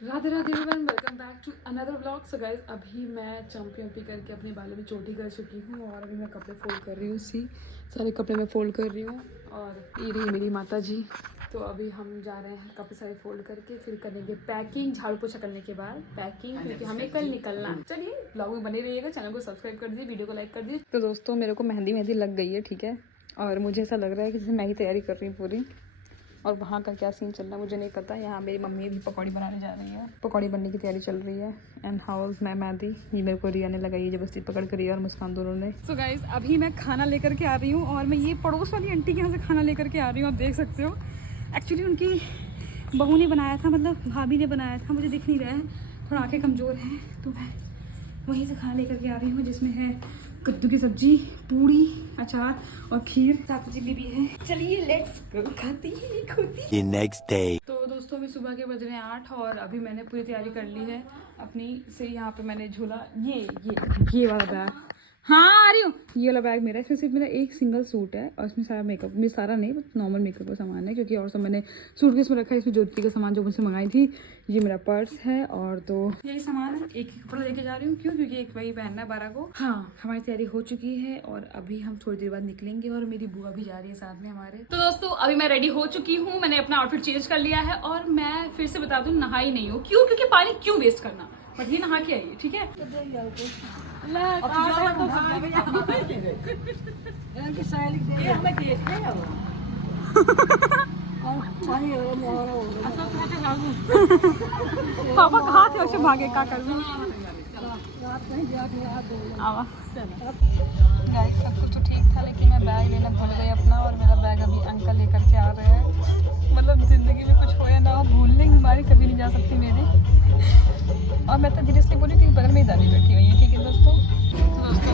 Radhe Radhe everyone, welcome back to another vlog. So guys, अभी मैं चंपी करके अपने बालों में चोटी कर चुकी हूँ और अभी मैं कपड़े फोल्ड कर रही हूँ। सारे कपड़े मैं फोल्ड कर रही हूँ और ये रही मेरी माता जी। तो अभी हम जा रहे हैं कपड़े सारे फोल्ड करके, फिर करेंगे पैकिंग, झाड़ू पोछा करने के बाद पैकिंग, क्योंकि हमें कल निकलना है। चलिए व्लॉग में बने रहिएगा, चैनल को सब्सक्राइब कर दीजिए, वीडियो को लाइक कर दीजिए। तो दोस्तों, मेरे को मेहंदी लग गई है, ठीक है। और मुझे ऐसा लग रहा है कि जैसे मैं ही तैयारी कर रही हूँ पूरी। और वहाँ का क्या सीन चल रहा है मुझे नहीं पता। यहाँ मेरी मम्मी भी पकौड़ी बनाने जा रही है, पकौड़ी बनने की तैयारी चल रही है। एंड हाउस मैं मेहंदी, ये मेरे को रिया ने लगाई जबरदस्ती पकड़ कर, रिया और मुस्कान दोनों ने। सो गाइस, अभी मैं खाना लेकर के आ रही हूँ और मैं ये पड़ोस वाली आंटी के यहाँ से खाना लेकर के आ रही हूँ। आप देख सकते हो, एक्चुअली उनकी बहू ने बनाया था, मतलब भाभी ने बनाया था, मुझे दिख नहीं रहा है, थोड़ा आँखें कमज़ोर हैं, तो मैं वहीं से खाना लेकर के आ रही हूँ, जिसमें है कद्दू की सब्जी, पूड़ी, अचार और खीर, साथ में जलेबी है। चलिए लेट्स गो, खाती ही खुदी। Next day. तो दोस्तों, अभी सुबह के बज रहे हैं 8 और अभी मैंने पूरी तैयारी कर ली है अपनी से। यहाँ पे मैंने झूला, ये वाला बैग, हाँ आ रही हूँ, ये वाला बैग मेरा है। इसमें सिर्फ मेरा एक सिंगल सूट है और इसमें सारा मेकअप, मेरा सारा नहीं, नॉर्मल मेकअप का सामान है, क्योंकि और सब मैंने सूटकेस में रखा है। इसमें ज्योति का सामान जो मुझसे मंगाई थी, ये मेरा पर्स है और तो यही सामान है। एक कपड़ा लेके जा रही हूँ, क्यों? क्योंकि एक वही पहनना है 12 को। हाँ, हमारी तैयारी हो चुकी है और अभी हम थोड़ी देर बाद निकलेंगे और मेरी बुआ भी जा रही है साथ में हमारे। तो दोस्तों, अभी मैं रेडी हो चुकी हूँ, मैंने अपना आउटफिट चेंज कर लिया है और मैं फिर से बता दूँ, नहाई नहीं हूँ। क्यों? क्योंकि पानी क्यों वेस्ट करना, बट ये नहा के आई, ठीक है। पापा कहाँ थे? उसे भागे का कर गाइस, सब कुछ तो ठीक था, लेकिन मैं बैग लेना भूल गई अपना और मेरा बैग अभी अंकल लेकर के आ रहे हैं। मतलब जिंदगी में कुछ होया ना हो, भूलने की बीमारी कभी नहीं जा सकती मेरी। और मैं तो सीरियसली बोली कि बगल में ही दादी बैठी हुई है, ठीक है दोस्तों।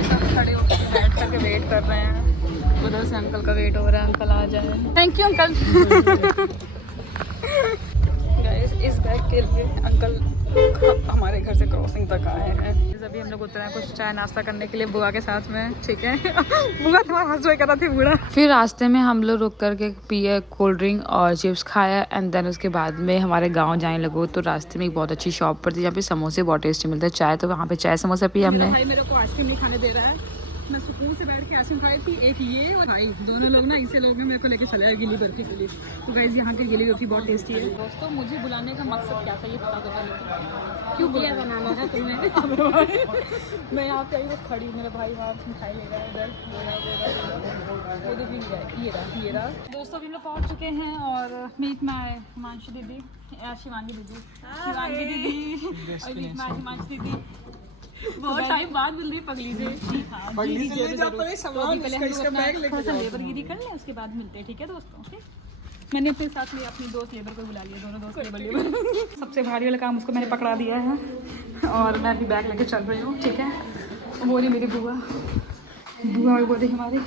सब खड़े होकर बैठ करके वेट कर रहे हैं, उधर से अंकल का वेट हो रहा है, अंकल आ जाए। Thank you uncle. गाइस, इस बैग के लिए अंकल हमारे घर से क्रॉसिंग तक आए हैं। अभी हम लोग उतरे हैं कुछ चाय नाश्ता करने के लिए बुआ के साथ में, ठीक है। बुआ तुम्हारा हंस कर रहा थी बूढ़ा। फिर रास्ते में हम लोग रुक करके पिए कोल्ड ड्रिंक और चिप्स खाया एंड देन उसके बाद में हमारे गांव जाने लगो। तो रास्ते में एक बहुत अच्छी शॉप पर थी जहाँ पे समोसे बहुत टेस्टी मिलते हैं, चाय, तो वहाँ पे चाय समोसा पिया हमने। भाई मेरे को आइसक्रीम नहीं खाने दे रहा है, मैं सुकून से बैठ के आइसक्रीम खाई थी, एक ये और भाई दोनों लोग ना, इसे लोग ने मेरे को लेके चले गए गिली बर्फी के लिए। तो गाइस, यहाँ की गिली बर्फी बहुत टेस्टी है। दोस्तों, मुझे बुलाने का मकसद क्या था ये बता दो पहले। क्यों बुलाया बनाना है तुम्हें? मैं यहाँ पे आई, वो खड़ी, मेरा भाई वहाँ मिठाई ले रहा है इधर, वो देखिए ये रहा। दोस्तों, अभी हम लोग पहुँच चुके हैं और मीट में आए हिमांशु दीदी, शिवांगी दीदी और हिमांशु दीदी। बहुत टाइम बाद मिल रही पगली से। थोड़ा सा लेबरगिरी कर ले, उसके बाद मिलते हैं, ठीक है दोस्तों। मैंने अपने साथ में अपनी दोस्त लेबर को बुला लिया, दोनों दोस्त लेबर। सबसे भारी वाला काम उसको मैंने पकड़ा दिया है और मैं अभी बैग लेके चल रही हूँ, ठीक है। वो रही मेरी बुआ और वो रही हमारी।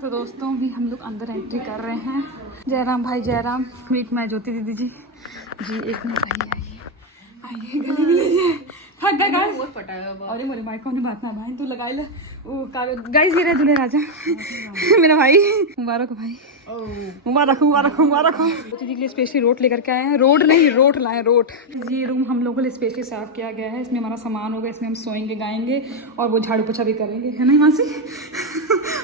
तो दोस्तों, भी हम लोग अंदर एंट्री कर रहे हैं। जयराम भाई, जयराम, मीट में ज्योति दीदी जी, एक मिनट आइए गली में लीजिए। थक गए गाइस, अरे मोरे भाई कौन बात ना भाई, तू लगाई ले वो कागज। गाइस, ये रहे दूल्हे राजा मेरा भाई, मुबारक हो भाई, मुबारक हो। दीदी के लिए स्पेशली रोट लेकर के आए हैं, रोड नहीं रोट लाए, रोट। ये रूम हम लोगों के लिए स्पेशली साफ किया गया है, इसमें हमारा सामान होगा, इसमें हम सोएंगे, गाएंगे और वो झाड़ू पोछा भी करेंगे, है ना हिमांशी?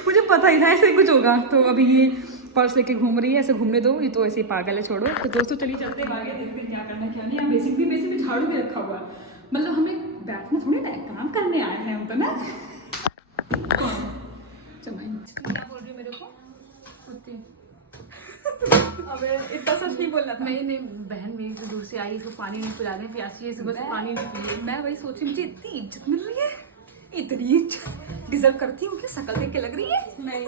मुझे पता ही था ऐसे ही कुछ होगा। तो अभी ये पर्स लेके घूम रही है, ऐसे घूमने दो, ये तो ऐसे ही पागल है, छोड़ो। तो दोस्तों, चलिए चलते हैं आगे, देखते हैं क्या करना क्या नहीं। यहाँ बेसिक में झाड़ू भी रखा हुआ है, मतलब हमें बैठना थोड़ी ना, काम करने आए हैं हम तो ना। क्या बोल रही हो मेरे को? अबे इतना सच नहीं बोलना था। नहीं, बहन मेरी से दूर से आई, इसको पानी नहीं पिला रहे, प्यासी है, सुबह से पानी नहीं पिए। मैं वही सोची, मुझे इतनी इज्जत मिल रही है, इतनी डिजर्व करती हूँ क्या? शक्ल देख के लग रही है? नहीं।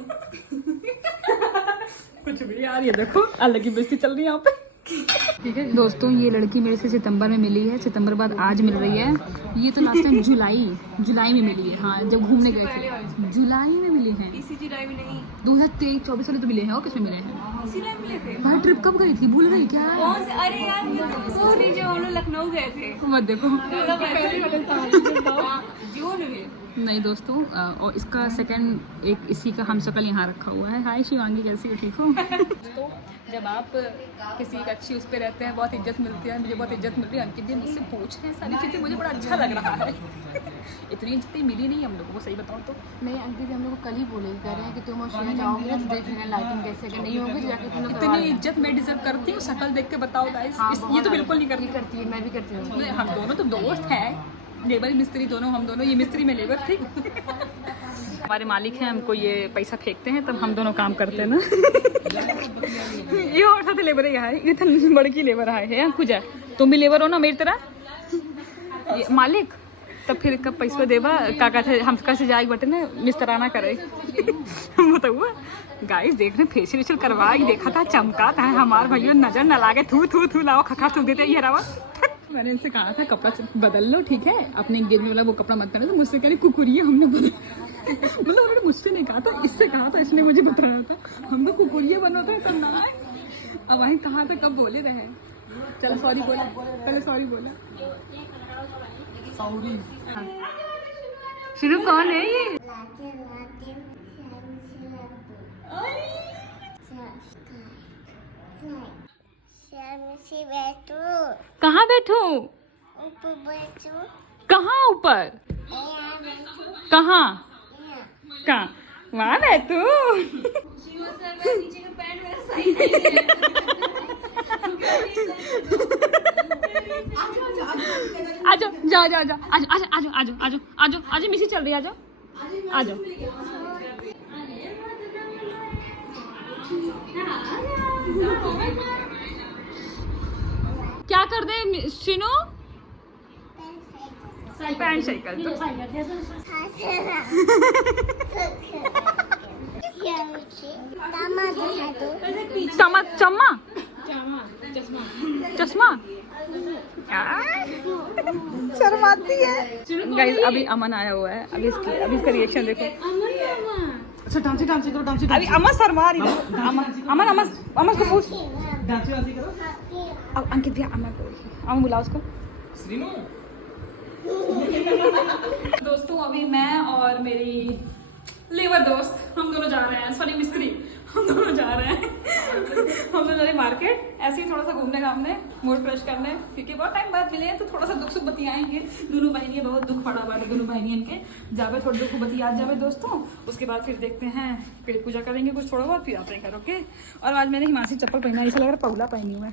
कुछ भी यार, ये देखो अलग ही बेइज्जती चल रही है यहाँ पे, ठीक है दोस्तों। ये लड़की मेरे से सितंबर में मिली है, सितंबर बाद आज मिल रही है। ये तो लास्ट टाइम जुलाई में मिली है, हाँ जब घूमने गए थे, जुलाई में मिली है। इसी जुलाई में नहीं, 2023-24 वाले तो मिले हैं। और किसमें मिले हैं? इसी टाइम मिले थे। भाई ट्रिप कब गई थी, भूल गई क्या? अरे यार, वो जो हम लोग लखनऊ गए थे, मत देखो। नहीं दोस्तों, और इसका सेकंड एक इसी का हमशक्ल यहाँ रखा हुआ है। हाय शिवांगी, कैसी हो? ठीक हो? तो जब आप किसी एक अच्छी उस पर रहते हैं, बहुत इज्जत मिलती है। मुझे बहुत इज्जत मिल रही है, अंकित जी मुझसे पूछ रहे हैं सारी चीज़ें, मुझे बड़ा अच्छा लग रहा है। इतनी इज्जत मिली नहीं हम लोगों को, सही बताओ तो। नहीं अंकित जी हम लोग को कल ही बोले, कह रहे हैं कि तुम और श्रेया जाओगे ना तो देख लेना लाइटिंग कैसे, अगर नहीं होगी तो जाके तुम लोग इतनी इज्जत मैं डिजर्व करती हूँ? शक्ल देख के बताओ गाइस। ये तो बिल्कुल नहीं करती है, मैं भी करती हूँ। हम दोनों तो दोस्त हैं, लेबर मिस्त्री दोनों हम दोनों, ये मिस्त्री में लेबर। ठीक हमारे मालिक हैं, हमको ये पैसा फेंकते हैं तब हम दोनों काम करते हैं ना। ये और साथ लेबर है, ये तो बड़की लेबर है कुछ है। तुम भी लेबर हो ना मेरी तरह? ये मालिक तब फिर कब पैसा देवा? का कहते हम कैसे जाए बटे ना मिस्त्राना करे। बताओ गाइस, देख रहे फेशियल वेशियल करवा के देखा था, चमका था हमारे भैया, नजर न लागे, थू थू थू लाओ खखा थू देते ये रवा। मैंने इनसे कहा था कपड़ा बदल लो, ठीक है, अपने एंगेजमेंट वाला वो कपड़ा मत करना। तो मुझसे कह रही कुकुरिया हमने बदल मतलब उन्होंने मुझसे नहीं कहा था, इससे कहा था, इसने मुझे बताया था हम तो कुकुरिया बनवाता है तब ना। अब वहीं कहा था, कब बोले रहे। चलो सॉरी बोला, पहले सॉरी बोला। सॉरी। शुरू कौन है ये? कहाँ बैठू? कहाँ ऊपर? कहाँ? कहाँ? वहाँ बैठू? आजो जाओ जाओ जाओ, आजो आजो आजो आजो आजो आजो आजो, मिसी चल रही है, आजो आजो। क्या कर दे शिनो? पैंट साइकिल तो चमा चम्मा चश्मा शर्माती है। गाइस अभी अमन आया हुआ है, अभी इसका रिएक्शन देखो। अच्छा डांस करो, डांस अभी अमन शर्मा रही है। अमन को पूछ, करो। अब अंकित भैया अमन बुलाओ उसको। दोस्तों अभी मैं और मेरी लेबर दोस्त हम दोनों जा रहे हैं, सॉरी मिस्त्री, हम दोनों जा रहे हैं हम दोनों जा रहे हैं मार्केट, ऐसे ही थोड़ा सा घूमने घामने, मूड फ्रेश करने, क्योंकि बहुत टाइम बाद मिले हैं तो थोड़ा सा दुख सुख बतियाएंगे। दोनों बहनियाँ बहुत दुख पड़ा हुआ है, दोनों बहनियन के जावे थोड़ा दुख बतिया जावे दोस्तों। उसके बाद फिर देखते हैं, पेट पूजा करेंगे कुछ थोड़ा बहुत, फिर आते हैं घर। ओके। और आज मैंने हिमाचली चप्पल पहना है, ऐसा लग रहा है पगला पहनी हूँ मैं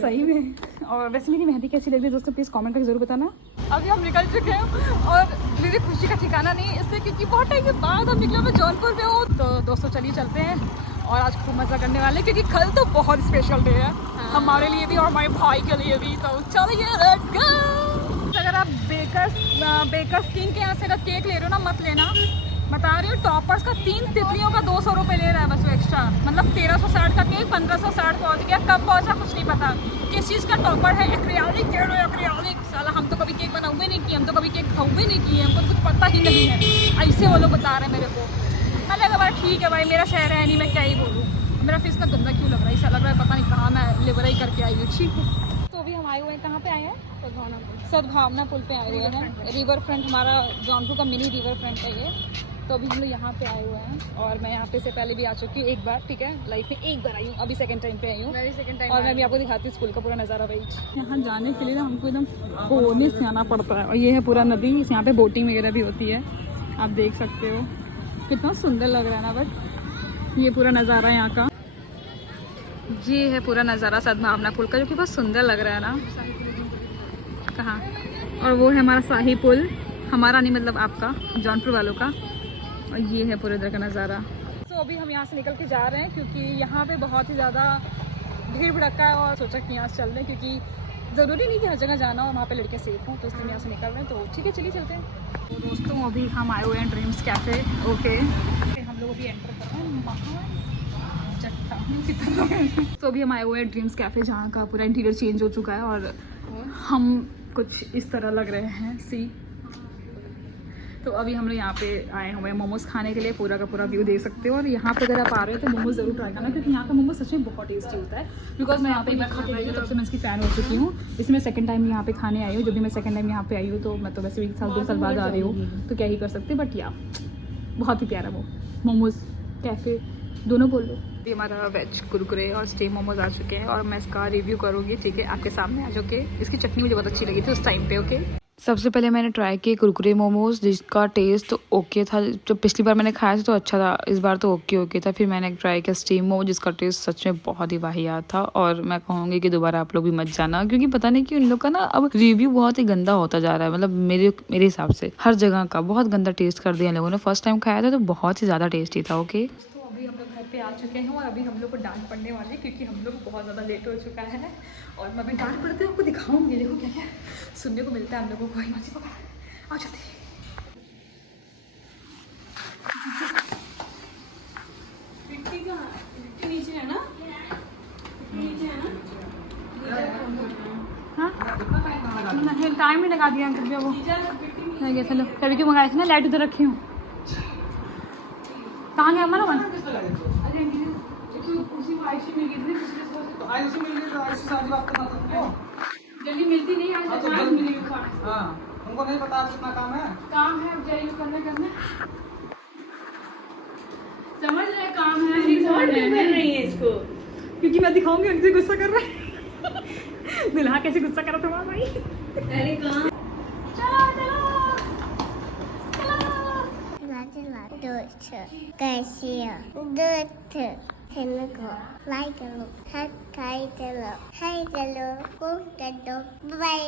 सही में। और वैसे मेरी मेहंदी कैसी लग रही है दोस्तों, प्लीज़ कमेंट करके जरूर बताना। अभी हम निकल चुके हैं और मेरी खुशी का ठिकाना नहीं, इसलिए क्योंकि बहुत टाइम के बाद हम निकले, मैं जौनपुर में हूँ। तो दोस्तों चलिए चलते हैं और आज खूब मज़ा करने वाले, क्योंकि कल तो बहुत स्पेशल डे है हमारे लिए भी और हमारे भाई के लिए भी। तो चलिए लेट्स गो। अगर आप बेकर्स किंग के यहाँ से अगर केक ले रहे हो ना, मत लेना, बता रही हूँ। टॉपर्स का 3 तितलियों का 200 रुपये ले रहा है बस वो एक्स्ट्रा, मतलब 1360 का केक 1560 पहुँच गया। कब पहुँचा कुछ नहीं पता, किस चीज़ का टॉपर है। एक्रियालिक साला, हम तो कभी केक बनाऊंगे नहीं किए, हम तो कभी केक खाऊंगे नहीं किए, हमको कुछ पता ही नहीं है, ऐसे वो लोग बता रहे हैं मेरे को। मैं लगा भाई ठीक है भाई, मेरा शहर है नहीं, मैं क्या ही बोलूँ। मेरा फेस का गंदा क्यों लग रहा है, ऐसा लग रहा है पता नहीं कहाँ मैं लेबर ही करके आई हूँ। ठीक है, तो अभी हम आए हुए हैं, कहाँ पे आए हैं? सद्भावना पुल पे आए हुए हैं। रिवर फ्रंट, हमारा जौनपुर का मिनी रिवर फ्रंट है ये। तो अभी हम लोग यहाँ पे आए हुए हैं और मैं यहाँ पे से पहले भी आ चुकी हूँ एक बार, ठीक है, लाइफ में एक बार आई हूँ, अभी सेकंड टाइम पे आई हूँ। और मैं भी आपको दिखाती हूँ स्कूल का पूरा नज़ारा। भाई यहाँ जाने के लिए ना हमको एकदम कोने से आना पड़ता है, और ये है पूरा नदी, यहाँ पे बोटिंग वगैरह भी होती है, आप देख सकते हो। कितना सुंदर लग रहा है ना, बट ये पूरा नज़ारा यहाँ का, ये है पूरा नज़ारा सद्भावना पुल का, जो कि बहुत सुंदर लग रहा है ना। कहाँ? और वो है हमारा शाही पुल, हमारा नहीं मतलब आपका, जौनपुर वालों का। और ये है पूरे इधर का नज़ारा। तो अभी हम यहाँ से निकल के जा रहे हैं, क्योंकि यहाँ पे बहुत ही ज़्यादा भीड़ भड़का है, और सोचा कि यहाँ से चल रहे हैं, क्योंकि ज़रूरी नहीं कि हर जगह जाना हो, वहाँ पे लड़के सेफ हों, तो इसलिए यहाँ से निकल रहे हैं। तो ठीक है, चलिए चलते हैं। तो दोस्तों अभी हम आए हुए हैं ड्रीम्स कैफ़े। ओके, हम लोग अभी एंटर कर रहे हैं। तो अभी हम आए हुए हैं ड्रीम्स कैफ़े, जहाँ का पूरा इंटीरियर चेंज हो चुका है और हम कुछ इस तरह लग रहे हैं। सी तो अभी हम लोग यहाँ पे आए हुए हैं मोमोज खाने के लिए, पूरा का पूरा व्यू देख सकते हो। और यहाँ पे अगर आप आ रहे हो तो मोमोज ज़रूर ट्राई करना, क्योंकि यहाँ का मोमोज सच में बहुत टेस्टी होता है। बिकॉज मैं यहाँ पे एक बार खा के गई हूँ, तब से मैं इसकी फ़ैन हो चुकी हूँ। इसमें सेकंड टाइम यहाँ पे खाने आई हूँ। जब भी मैं सेकंड टाइम यहाँ पे आई हूँ तो मैं तो वैसे भी 1 साल 2 साल बाद आ रही हूँ, तो क्या ही कर सकते। बट या बहुत ही प्यारा वो मोमोज कैफ़े दोनों बोल लो। ये हमारा वेज कुरकुरे और स्टीम मोमोज आ चुके हैं और मैं इसका रिव्यू करूँगी, ठीक है, आपके सामने आ चुके। इसकी चटनी मुझे बहुत अच्छी लगी थी उस टाइम पे। ओके, सबसे पहले मैंने ट्राई किए कुरकुरे मोमोज, जिसका टेस्ट तो ओके था। जब पिछली बार मैंने खाया था तो अच्छा था, इस बार तो ओके था। फिर मैंने ट्राई किया स्टीम मोमो, जिसका टेस्ट सच में बहुत ही वाहियात था। और मैं कहूँगी कि दोबारा आप लोग भी मत जाना, क्योंकि पता नहीं क्यों इन लोग का ना अब रिव्यू बहुत ही गंदा होता जा रहा है। मतलब मेरे हिसाब से हर जगह का बहुत गंदा टेस्ट कर दिया इन लोगों ने। फर्स्ट टाइम खाया था तो बहुत ही ज़्यादा टेस्टी था। ओके, तो अभी हम लोग घर पे आ चुके हैं और अभी हम लोग को डांट पड़ने वाली है, क्योंकि हम लोग बहुत ज़्यादा लेट हो चुका है। और मैं अभी डांट पड़ते आपको दिखाऊंगी, देखो क्या क्या सुनने को मिलता है हम लोगों को। मासी पकड़ आ जाते हैं। नीचे है ना, नीचे है ना। हाँ, टाइम ही लगा दिया अंकल वो। चलो कभी क्यों मंगाए थे ना, लाइट उधर रखी हूँ। कहाँ गया हमारा मन? जल्दी मिलती नहीं, आज मिलेगी। हाँ, उनको नहीं पता कितना काम है। काम है, जाइए करने समझ रहे, काम है, कर रही है इसको, क्योंकि मैं दिखाऊंगी अंकल गुस्सा कर रहा है। दुल्हा कैसे गुस्सा कर रहा था भाई। अरे कहाँ, कैसे लाइक करो, सब्सक्राइब करो, हाय करो, कमेंट करो, बाय।